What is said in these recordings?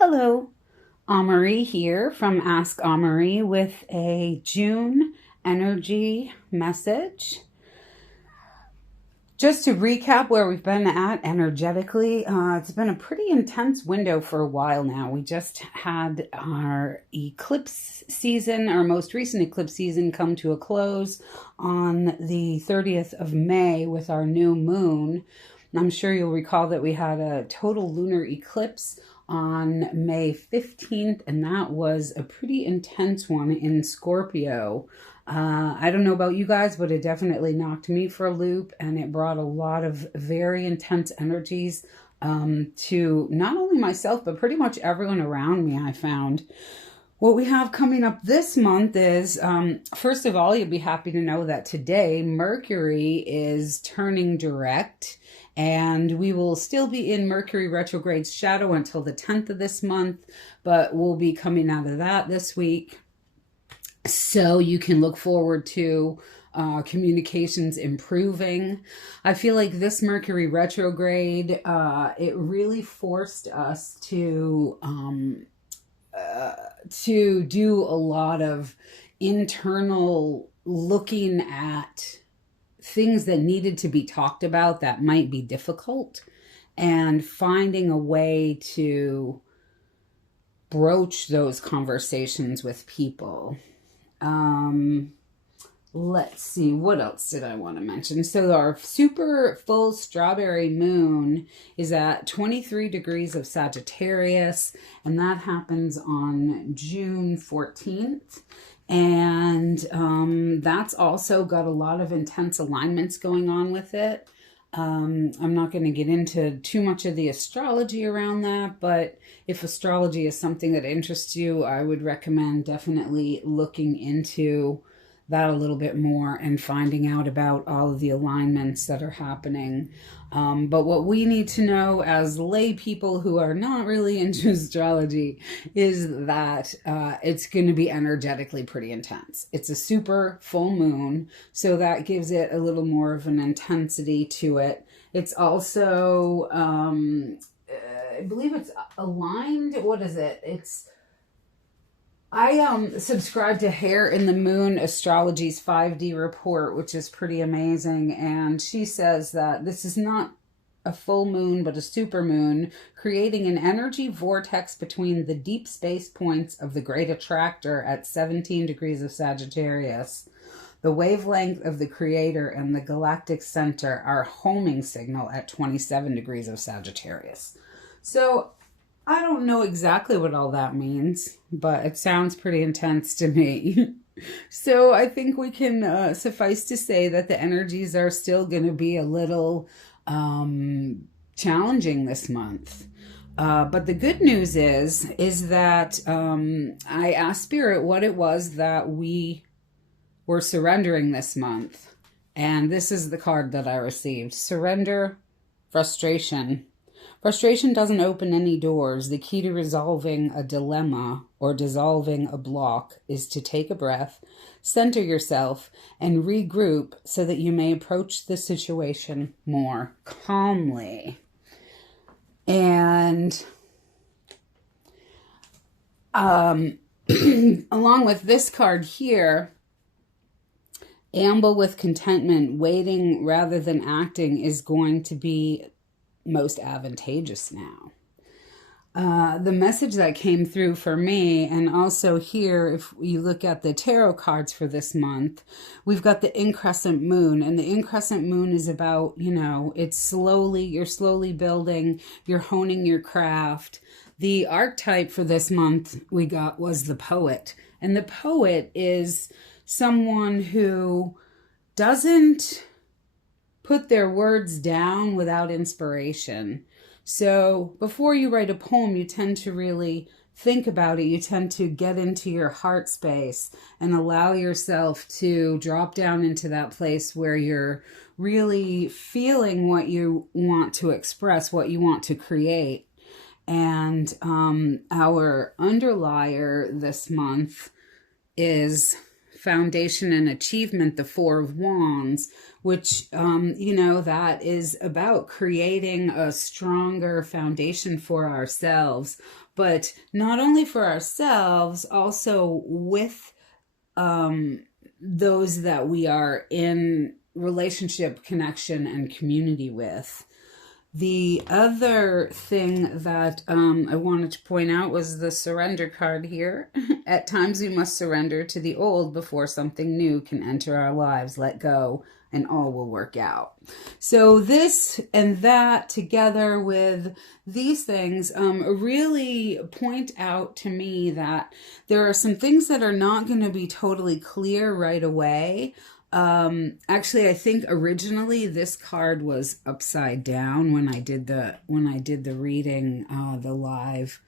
Hello, Amory here from Ask Amory with a June energy message. Just to recap where we've been at energetically, it's been a pretty intense window for a while now. We just had our eclipse season, our most recent eclipse season, come to a close on the 30th of May with our new moon. I'm sure you'll recall that we had a total lunar eclipse on May 15th, and that was a pretty intense one in Scorpio. I don't know about you guys, but it definitely knocked me for a loop, and it brought a lot of very intense energies to not only myself, but pretty much everyone around me, I found. What we have coming up this month is, first of all, you'll be happy to know that today Mercury is turning direct, and we will still be in Mercury retrograde's shadow until the 10th of this month, but we'll be coming out of that this week. So you can look forward to communications improving. I feel like this Mercury retrograde, it really forced us to do a lot of internal looking at things that needed to be talked about that might be difficult, and finding a way to broach those conversations with people. Let's see, what else did I want to mention? So our super full strawberry moon is at 23 degrees of Sagittarius, and that happens on June 14th. And that's also got a lot of intense alignments going on with it. I'm not going to get into too much of the astrology around that, but if astrology is something that interests you, I would recommend definitely looking into that a little bit more and finding out about all of the alignments that are happening. But what we need to know as lay people who are not really into astrology is that it's going to be energetically pretty intense. It's a super full moon, so that gives it a little more of an intensity to it. It's also, I believe it's aligned. What is it? I subscribe to Hair in the Moon Astrology's 5D report, which is pretty amazing. And she says that this is not a full moon, but a super moon, creating an energy vortex between the deep space points of the Great Attractor at 17 degrees of Sagittarius. The wavelength of the Creator and the galactic center are homing signal at 27 degrees of Sagittarius. So I don't know exactly what all that means, but it sounds pretty intense to me. So I think we can suffice to say that the energies are still going to be a little challenging this month. But the good news is that I asked Spirit what it was that we were surrendering this month. And this is the card that I received. Surrender, frustration. Frustration doesn't open any doors. The key to resolving a dilemma or dissolving a block is to take a breath, center yourself, and regroup so that you may approach the situation more calmly. And along with this card here, amble with contentment, waiting rather than acting is going to be most advantageous now. The message that came through for me, and also here, if you look at the tarot cards for this month, we've got the increscent moon, and the increscent moon is about, you're slowly building, you're honing your craft. The archetype for this month we got was the poet, and the poet is someone who doesn't put their words down without inspiration. So before you write a poem, you tend to really think about it. You tend to get into your heart space and allow yourself to drop down into that place where you're really feeling what you want to express, what you want to create. And our underlier this month is foundation and achievement, the Four of Wands, which, that is about creating a stronger foundation for ourselves, but not only for ourselves, also with those that we are in relationship, connection, and community with. The other thing that I wanted to point out was the surrender card here. At times we must surrender to the old before something new can enter our lives. Let go and all will work out. So this and that together with these things really point out to me that there are some things that are not going to be totally clear right away. Actually, I think originally this card was upside down when I did the reading, the live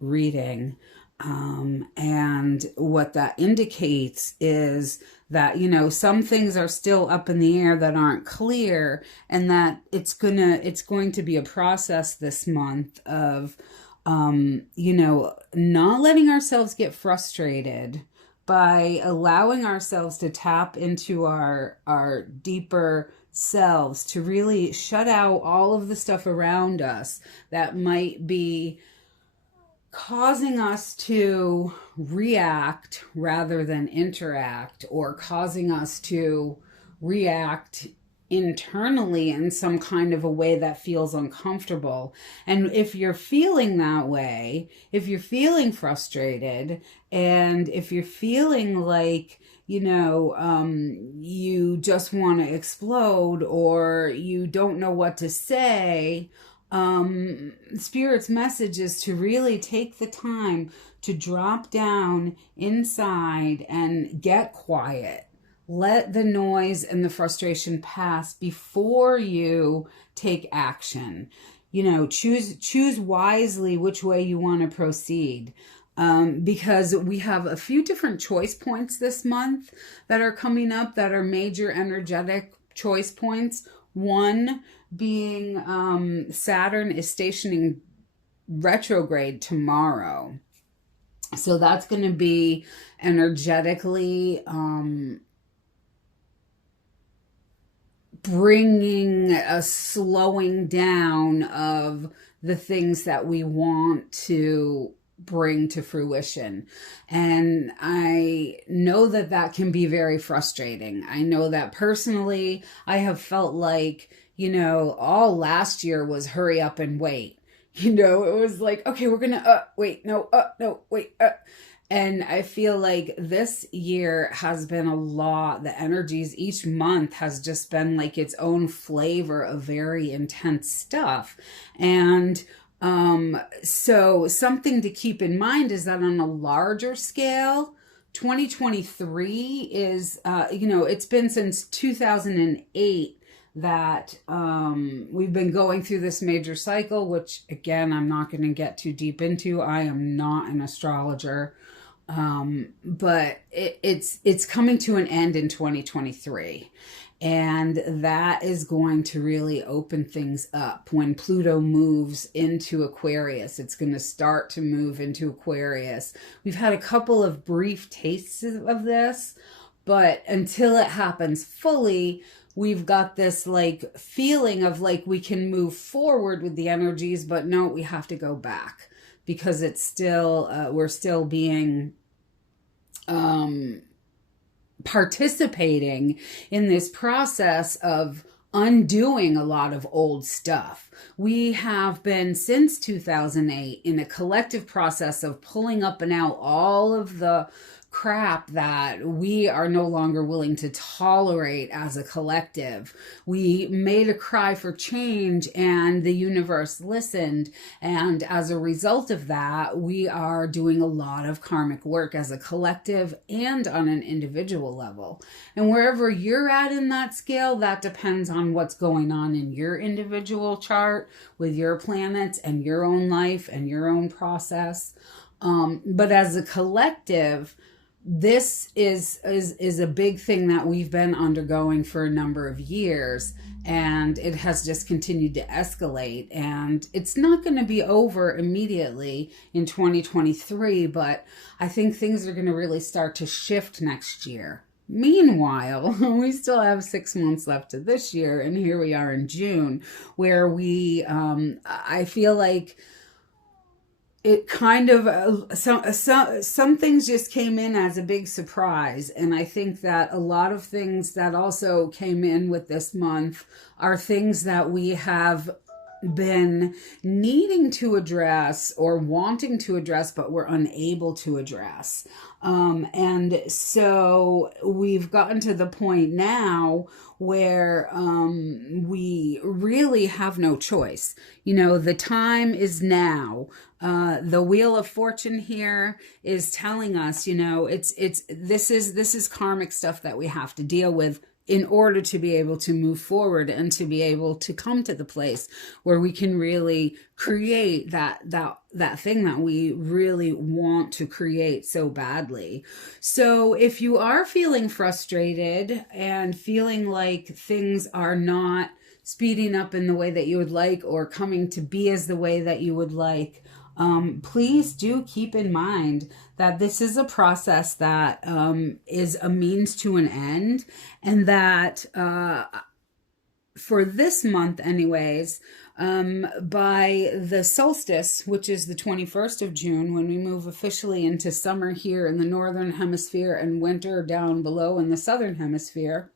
reading. And what that indicates is that, some things are still up in the air that aren't clear, and that it's going to be a process this month of, not letting ourselves get frustrated by allowing ourselves to tap into our deeper selves, to really shut out all of the stuff around us that might be causing us to react rather than interact, or causing us to react internally in some kind of a way that feels uncomfortable. And if you're feeling that way, if you're feeling frustrated, and if you're feeling like, you just want to explode, or you don't know what to say, Spirit's message is to really take the time to drop down inside and get quiet. Let the noise and the frustration pass before you take action. Choose wisely which way you want to proceed. Because we have a few different choice points this month that are coming up that are major energetic choice points. One being Saturn is stationing retrograde tomorrow. So that's going to be energetically bringing a slowing down of the things that we want to bring to fruition. And I know that can be very frustrating. I know that personally, I have felt like, all last year was hurry up and wait. It was like, okay, we're gonna, wait, no, wait. And I feel like this year has been a lot. The energies each month has just been like its own flavor of very intense stuff. And so something to keep in mind is that on a larger scale, 2023 is, it's been since 2008 that we've been going through this major cycle, which again, I'm not going to get too deep into. I am not an astrologer, but it's coming to an end in 2023. And that is going to really open things up. When Pluto moves into Aquarius, it's going to start to move into Aquarius. We've had a couple of brief tastes of this, but until it happens fully, we've got this like feeling of like we can move forward with the energies, but no, we have to go back because it's still, we're still being participating in this process of undoing a lot of old stuff. We have been since 2008 in a collective process of pulling up and out all of the crap that we are no longer willing to tolerate as a collective. We made a cry for change and the universe listened. And as a result of that, we are doing a lot of karmic work as a collective and on an individual level. And wherever you're at in that scale, that depends on what's going on in your individual chart with your planets and your own life and your own process. But as a collective, this is a big thing that we've been undergoing for a number of years, and it has just continued to escalate, and it's not going to be over immediately in 2023, but I think things are going to really start to shift next year. Meanwhile, we still have 6 months left to this year, and here we are in June, where I feel like it kind of some things just came in as a big surprise, and I think that a lot of things that also came in with this month are things that we have been needing to address or wanting to address, but we're unable to address. And so we've gotten to the point now where we really have no choice. You know, the time is now. The Wheel of Fortune here is telling us, you know, this is karmic stuff that we have to deal with in order to be able to move forward and to be able to come to the place where we can really create that thing that we really want to create so badly. So if you are feeling frustrated and feeling like things are not speeding up in the way that you would like or coming to be as the way that you would like, please do keep in mind that this is a process that is a means to an end, and that for this month anyways, by the solstice, which is the 21st of June, when we move officially into summer here in the northern hemisphere and winter down below in the southern hemisphere,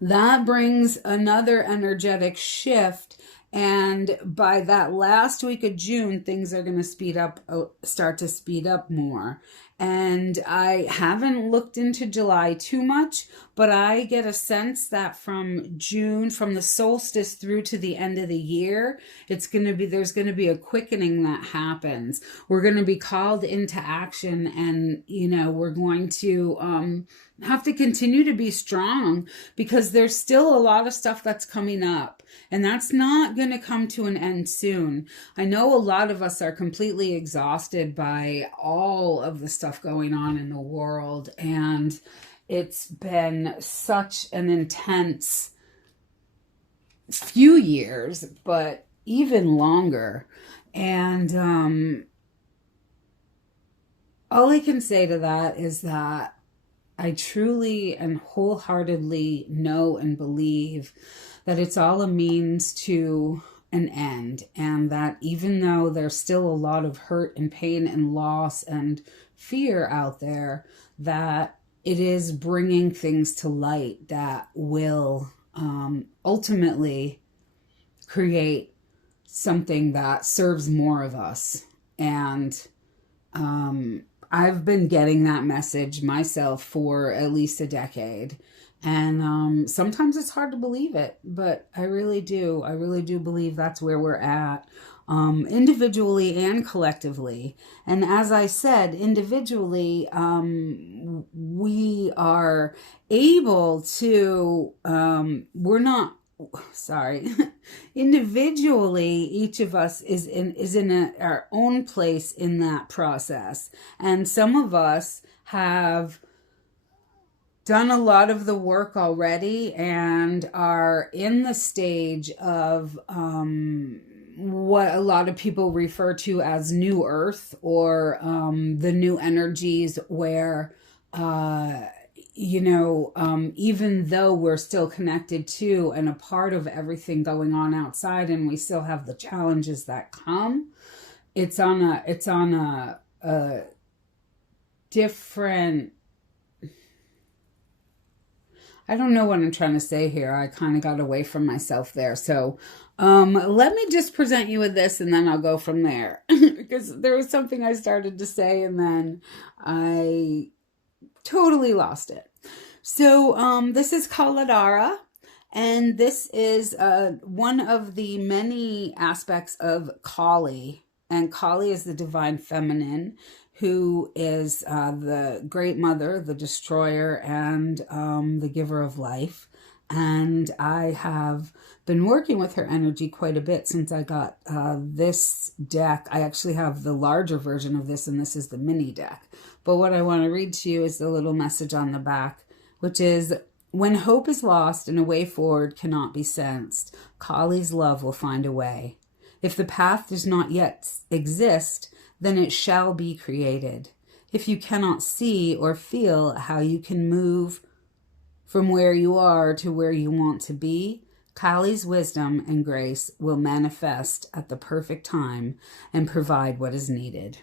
that brings another energetic shift. And by that last week of June, things are going to start to speed up more. And I haven't looked into July too much, but I get a sense that from June, from the solstice through to the end of the year, there's going to be a quickening that happens. We're going to be called into action, and, you know, we're going to have to continue to be strong, because there's still a lot of stuff that's coming up, and that's not going to come to an end soon. I know a lot of us are completely exhausted by all of the stuff going on in the world, and it's been such an intense few years, but even longer. And all I can say to that is that I truly and wholeheartedly know and believe that it's all a means to an end, and that even though there's still a lot of hurt and pain and loss and fear out there, that it is bringing things to light that will ultimately create something that serves more of us. And I've been getting that message myself for at least a decade. And sometimes it's hard to believe it, but I really do. I really do believe that's where we're at, individually and collectively. And as I said, individually, we are able to, we're not, sorry, individually, each of us is in our own place in that process. And some of us have done a lot of the work already and are in the stage of what a lot of people refer to as New Earth, or the new energies, where even though we're still connected to and a part of everything going on outside, and we still have the challenges that come, it's on a different, I don't know what I'm trying to say here. I kind of got away from myself there. So let me just present you with this, and then I'll go from there. Because there was something I started to say, and then I totally lost it. So this is Kaladara, and this is one of the many aspects of Kali. And Kali is the divine feminine, who is the great mother, the destroyer, and the giver of life. And I have been working with her energy quite a bit since I got this deck. I actually have the larger version of this, and this is the mini deck. But what I want to read to you is the little message on the back, which is, when hope is lost and a way forward cannot be sensed, Kali's love will find a way. If the path does not yet exist, then it shall be created. If you cannot see or feel how you can move from where you are to where you want to be, Kali's wisdom and grace will manifest at the perfect time and provide what is needed.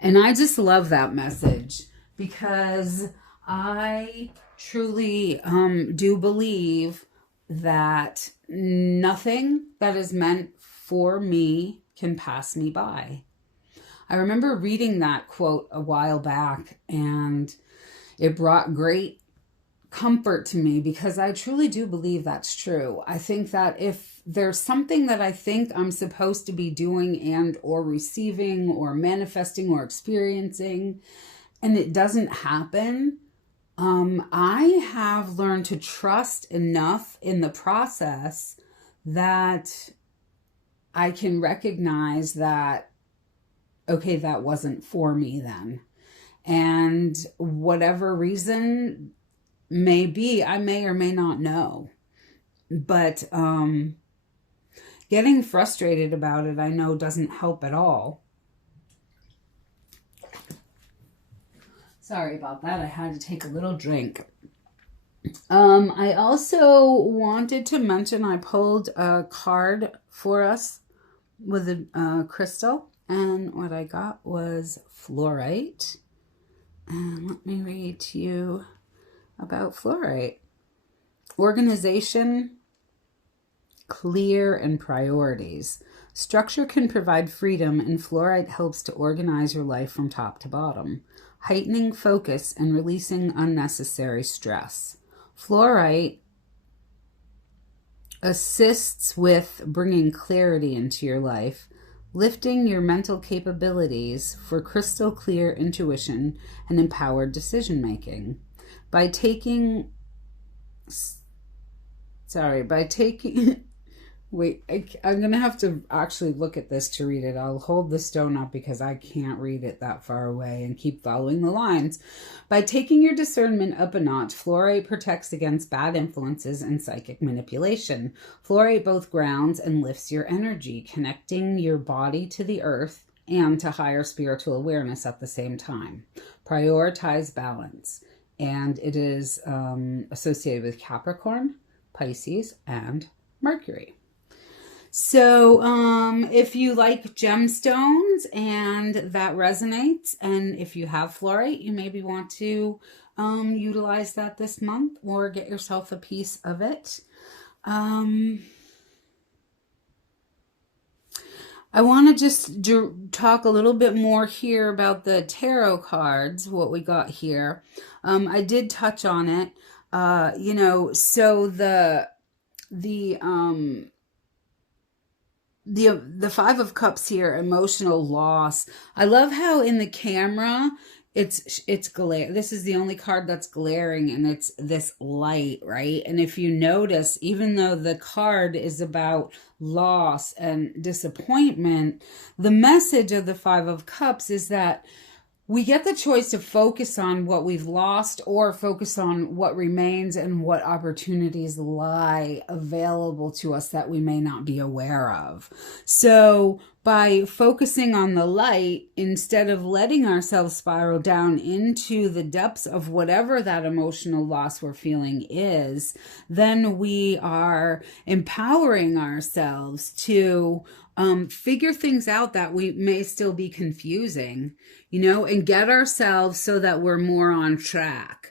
And I just love that message, because I truly do believe that nothing that is meant for me can pass me by. I remember reading that quote a while back, and it brought great comfort to me, because I truly do believe that's true. I think that if there's something that I think I'm supposed to be doing and or receiving or manifesting or experiencing, and it doesn't happen, I have learned to trust enough in the process that I can recognize that, okay, that wasn't for me then. And whatever reason may be, I may or may not know. But getting frustrated about it, I know, doesn't help at all. Sorry about that. I had to take a little drink. I also wanted to mention I pulled a card for us with a crystal, and what I got was fluorite. And let me read to you about fluorite. Organization, clear, and priorities. Structure can provide freedom, and fluorite helps to organize your life from top to bottom, heightening focus and releasing unnecessary stress. Fluorite assists with bringing clarity into your life, lifting your mental capabilities for crystal clear intuition and empowered decision making. By taking wait, I'm going to have to actually look at this to read it. I'll hold the stone up because I can't read it that far away and keep following the lines. By taking your discernment up a notch, fluorite protects against bad influences and psychic manipulation. Fluorite both grounds and lifts your energy, connecting your body to the earth and to higher spiritual awareness at the same time. Prioritize balance. And it is associated with Capricorn, Pisces, and Mercury. So if you like gemstones and that resonates, and if you have fluorite, you maybe want to utilize that this month or get yourself a piece of it. I want to just talk a little bit more here about the tarot cards, what we got here. I did touch on it, so the Five of Cups here, emotional loss. I love how in the camera it's glare. This is the only card that's glaring, and it's this light, right? And if you notice, even though the card is about loss and disappointment, the message of the Five of Cups is that we get the choice to focus on what we've lost or focus on what remains and what opportunities lie available to us that we may not be aware of. So by focusing on the light, instead of letting ourselves spiral down into the depths of whatever that emotional loss we're feeling is, then we are empowering ourselves to figure things out that we may still be confusing, and get ourselves so that we're more on track.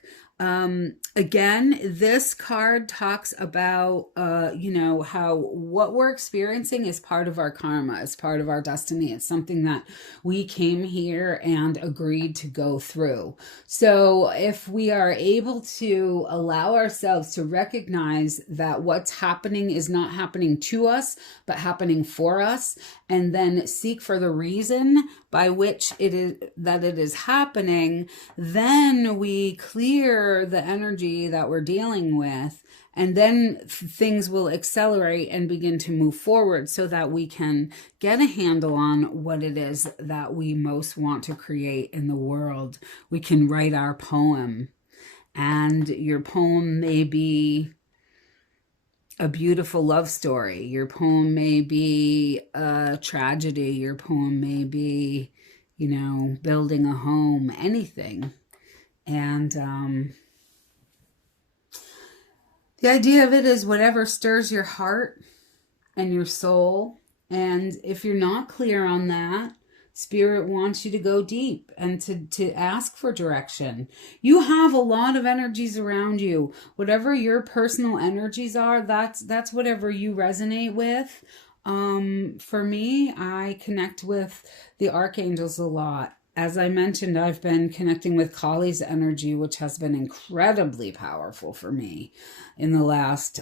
Again, this card talks about, how what we're experiencing is part of our karma, is part of our destiny. It's something that we came here and agreed to go through. So if we are able to allow ourselves to recognize that what's happening is not happening to us, but happening for us, and then seek for the reason by which it is happening, then we clear clear the energy that we're dealing with, and then things will accelerate and begin to move forward so that we can get a handle on what it is that we most want to create in the world. We can write our poem, and your poem may be a beautiful love story. Your poem may be a tragedy. Your poem may be, you know, building a home, anything. And the idea of it is whatever stirs your heart and your soul. And if you're not clear on that, Spirit wants you to go deep and to ask for direction. You have a lot of energies around you. Whatever your personal energies are, that's whatever you resonate with. For me, I connect with the archangels a lot. As I mentioned, I've been connecting with Kali's energy, which has been incredibly powerful for me in the last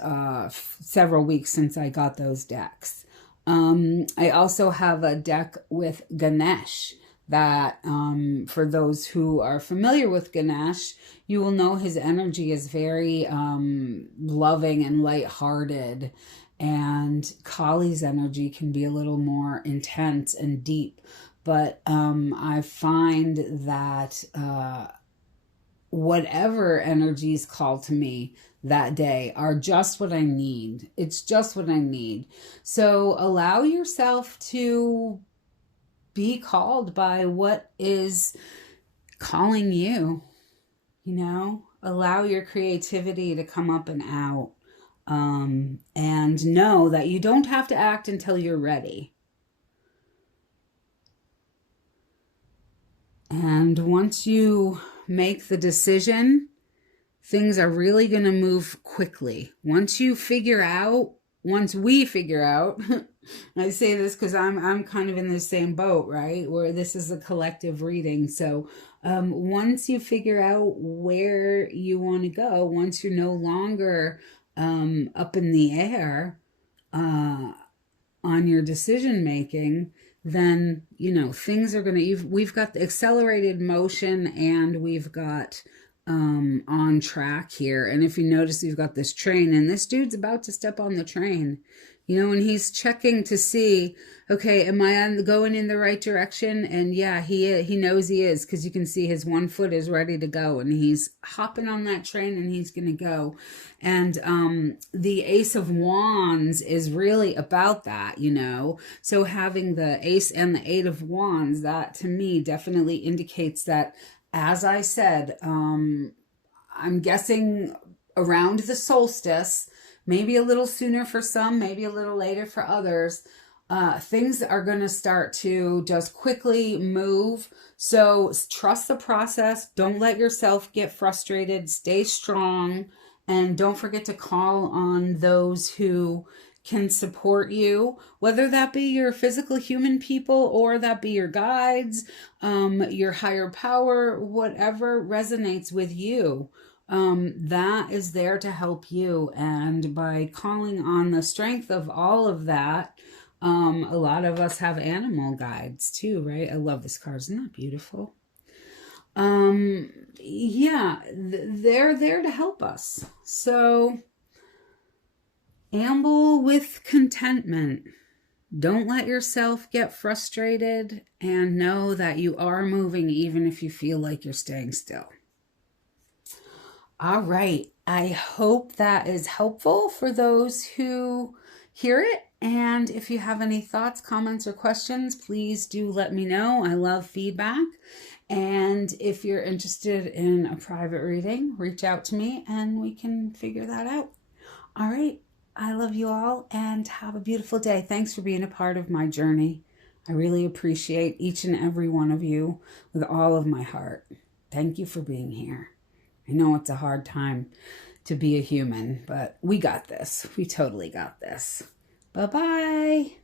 several weeks since I got those decks. I also have a deck with Ganesh that, for those who are familiar with Ganesh, you will know his energy is very loving and lighthearted, and Kali's energy can be a little more intense and deep. But I find that whatever energies call to me that day are just what I need. It's just what I need. So allow yourself to be called by what is calling you, you know? Allow your creativity to come up and out. And know that you don't have to act until you're ready. And once you make the decision, things are really going to move quickly. Once we figure out, I say this because I'm kind of in the same boat, right? Where this is a collective reading. So once you figure out where you want to go, once you're no longer up in the air on your decision making, then, you know, things are going to, we've got the accelerated motion, and we've got on track here. And if you notice, we've got this train, and this dude's about to step on the train, you know, and he's checking to see, okay, am I going in the right direction? And yeah, he knows he is, because you can see his one foot is ready to go, and he's hopping on that train, and he's going to go. And the Ace of Wands is really about that, you know. So having the Ace and the Eight of Wands, that to me definitely indicates that, as I said, I'm guessing around the solstice, maybe a little sooner for some, maybe a little later for others, things are going to start to just quickly move. So trust the process. Don't let yourself get frustrated. Stay strong. And don't forget to call on those who can support you, whether that be your physical human people or that be your guides, your higher power, whatever resonates with you. That is there to help you. And by calling on the strength of all of that, a lot of us have animal guides too, right? I love this card. Isn't that beautiful? Yeah, they're there to help us. So amble with contentment. Don't let yourself get frustrated, and know that you are moving even if you feel like you're staying still. All right. I hope that is helpful for those who hear it. And if you have any thoughts, comments, or questions, please do let me know. I love feedback. And if you're interested in a private reading, reach out to me and we can figure that out. All right. I love you all, and have a beautiful day. Thanks for being a part of my journey. I really appreciate each and every one of you with all of my heart. Thank you for being here. I know it's a hard time to be a human, but we got this. We totally got this. Bye-bye.